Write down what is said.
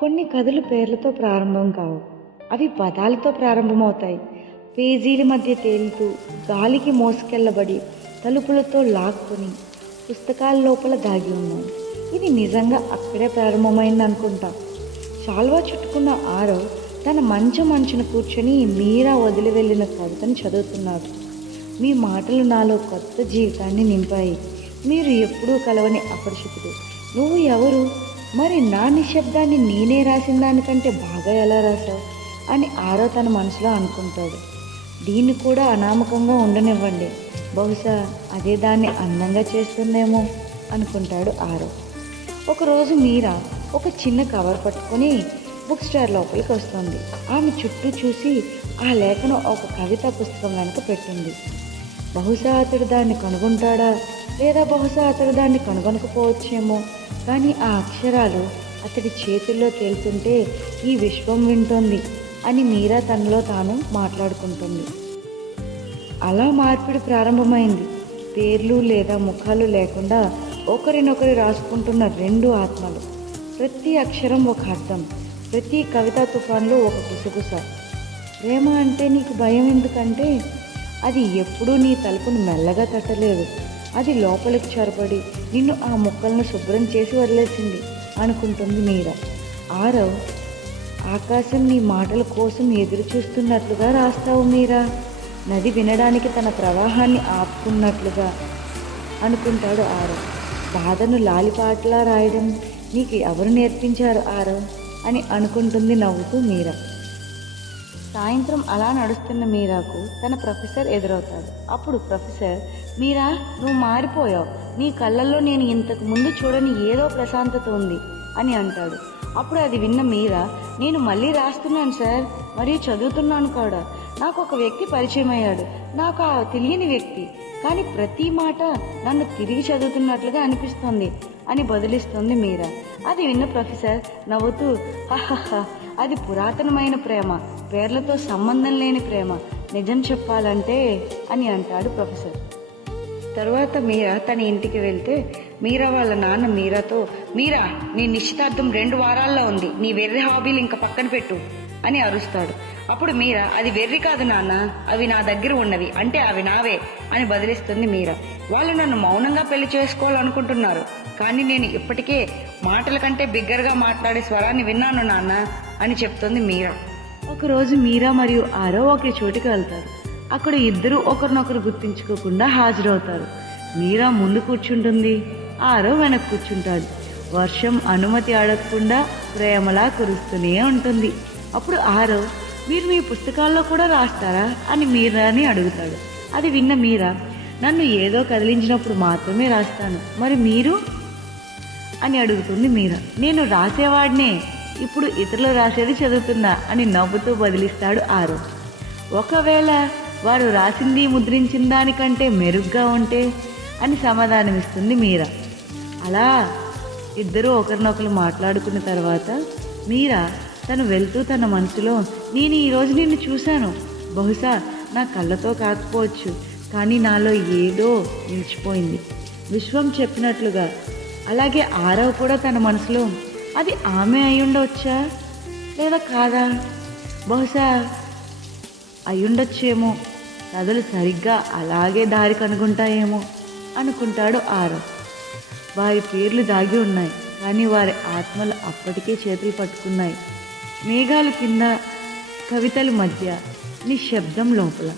కొన్ని కథలు పేర్లతో ప్రారంభం కావు, అవి పదాలతో ప్రారంభమవుతాయి. పేజీల మధ్య తేలుతూ గాలికి మోసుకెళ్ళబడి తలుపులతో లాక్కొని పుస్తకాల లోపల దాగి ఉన్నాయి. ఇది నిజంగా అక్కడే ప్రారంభమైంది అనుకుంటా. శాల్వా చుట్టుకున్న ఆరవ్ తన మంచున కూర్చొని మీరా వదిలి వెళ్ళిన కవితను చదువుతున్నాడు. మీ మాటలు నాలో కొత్త జీవితాన్ని నింపాయి. మీరు ఎప్పుడూ కలవని అపరిచితుడు. నువ్వు ఎవరు? మరి నా నిశ్శబ్దాన్ని నేనే రాసిన దానికంటే బాగా ఎలా రాశావు అని ఆరవ్ తన మనసులో అనుకుంటాడు. దీన్ని కూడా అనామకంగా ఉండనివ్వండి, బహుశా అదే దాన్ని అందంగా చేస్తుందేమో అనుకుంటాడు ఆరవ్. ఒకరోజు మీరా ఒక చిన్న కవర్ పట్టుకొని బుక్ స్టోర్ లోపలికి వస్తుంది. ఆమె చుట్టూ చూసి ఆ లేఖను ఒక కవితా పుస్తకం వెనుక పెట్టింది. బహుశా అతడు దాన్ని కనుగొంటాడా, లేదా బహుశా అతడు దాన్ని కనుగొనకపోవచ్చేమో, కానీ ఆ అక్షరాలు అతడి చేతుల్లో తేలుతుంటే ఈ విశ్వం వింటోంది అని మీరా తనలో తాను మాట్లాడుకుంటుంది. అలా మార్పిడి ప్రారంభమైంది. పేర్లు లేదా ముఖాలు లేకుండా ఒకరినొకరు రాసుకుంటున్న రెండు ఆత్మలు. ప్రతి అక్షరం ఒక అర్థం, ప్రతి కవితా తుఫాన్లో ఒక గుసగుస. ప్రేమ అంటే నీకు భయం ఎందుకంటే అది ఎప్పుడూ నీ తలుపును మెల్లగా తట్టలేదు. అది లోపలికి చొరబడి నిన్ను ఆ ముక్కలను శుభ్రం చేసి వదిలేసింది అనుకుంటుంది మీరా. ఆరవ్, ఆకాశం నీ మాటల కోసం ఎదురు చూస్తున్నట్లుగా రాస్తావు మీరా. నది వినడానికి తన ప్రవాహాన్ని ఆపుకున్నట్లుగా అనుకుంటాడు ఆరవ్. బాధను లాలిపాటలా రాయడం నీకు ఎవరు నేర్పించారు ఆరవ్ అని అనుకుంటుంది నవ్వుతూ మీరా. సాయంత్రం అలా నడుస్తున్న మీరాకు తన ప్రొఫెసర్ ఎదురవుతాడు. అప్పుడు ప్రొఫెసర్, మీరా, నువ్వు మారిపోయావు. నీ కళ్ళల్లో నేను ఇంతకు ముందు చూడని ఏదో ప్రశాంతత ఉంది అని అంటాడు. అప్పుడు అది విన్న మీరా, నేను మళ్ళీ రాస్తున్నాను సార్, మరియు చదువుతున్నాను కూడా. నాకు ఒక వ్యక్తి పరిచయం అయ్యాడు, నాకు ఆ తెలియని వ్యక్తి, కానీ ప్రతి మాట నన్ను తిరిగి చదువుతున్నట్లుగా అనిపిస్తుంది అని బదులిస్తుంది మీరా. అది విన్న ప్రొఫెసర్ నవ్వుతూ, హహహ, అది పురాతనమైన ప్రేమ, పేర్లతో సంబంధం లేని ప్రేమ, నిజం చెప్పాలంటే అని అంటాడు ప్రొఫెసర్. తర్వాత మీరా తన ఇంటికి వెళ్తే మీరా వాళ్ళ నాన్న మీరాతో, మీరా, నీ నిశ్చితార్థం 2 వారాల్లో ఉంది, నీ వెర్రి హాబీలు ఇంకా పక్కన పెట్టు అని అరుస్తాడు. అప్పుడు మీరా, అది వెర్రి కాదు నాన్న, అవి నా దగ్గర ఉన్నవి, అంటే అవి నావే అని బదిలిస్తుంది మీరా. వాళ్ళు నన్ను మౌనంగా పెళ్లి చేసుకోవాలనుకుంటున్నారు, కానీ నేను ఇప్పటికే మాటల కంటే బిగ్గరగా మాట్లాడే స్వరాన్ని విన్నాను నాన్న అని చెప్తుంది మీరా. ఒకరోజు మీరా మరియు ఆరవ్ ఒకే చోటికి వెళ్తారు. అక్కడ ఇద్దరు ఒకరినొకరు గుర్తించుకోకుండా హాజరవుతారు. మీరా ముందు కూర్చుంటుంది, ఆరవ్ వెనక కూర్చుంటాడు. వర్షం అనుమతి అడగకుండా ప్రేమలా కురుస్తూనే ఉంటుంది. అప్పుడు ఆరవ్, మీరు మీ పుస్తకాల్లో కూడా రాస్తారా అని మీరాని అడుగుతాడు. అది విన్న మీరా, నన్ను ఏదో కదిలించినప్పుడు మాత్రమే రాస్తాను, మరి మీరు అని అడుగుతుంది మీరా. నేను రాసేవాడినే, ఇప్పుడు ఇతరులు రాసేది చదువుతున్నా అని నవ్వుతూ బదిలిస్తాడు ఆరవ్. ఒకవేళ వారు రాసింది ముద్రించిన దానికంటే మెరుగ్గా ఉంటే అని సమాధానమిస్తుంది మీరా. అలా ఇద్దరూ ఒకరినొకరు మాట్లాడుకున్న తర్వాత మీరా తను వెళ్తూ తన మనసులో, నేను ఈరోజు నిన్ను చూశాను, బహుశా నా కళ్ళతో కాకపోవచ్చు, కానీ నాలో ఏదో నిలిచిపోయింది, విశ్వం చెప్పినట్లుగా. అలాగే ఆరవ్ కూడా తన మనసులో, అది ఆమె అయ్యుండవచ్చా లేదా కాదా, బహుశా అయ్యుండొచ్చేమో, కథలు సరిగ్గా అలాగే దారి కనుగొంటాయేమో అనుకుంటాడు ఆరవ్. వారి పేర్లు దాగి ఉన్నాయి, కానీ వారి ఆత్మలు అప్పటికే చేతులు పట్టుకున్నాయి. మేఘాలు కింద, కవితల మధ్య, నిశ్శబ్దం లోపల.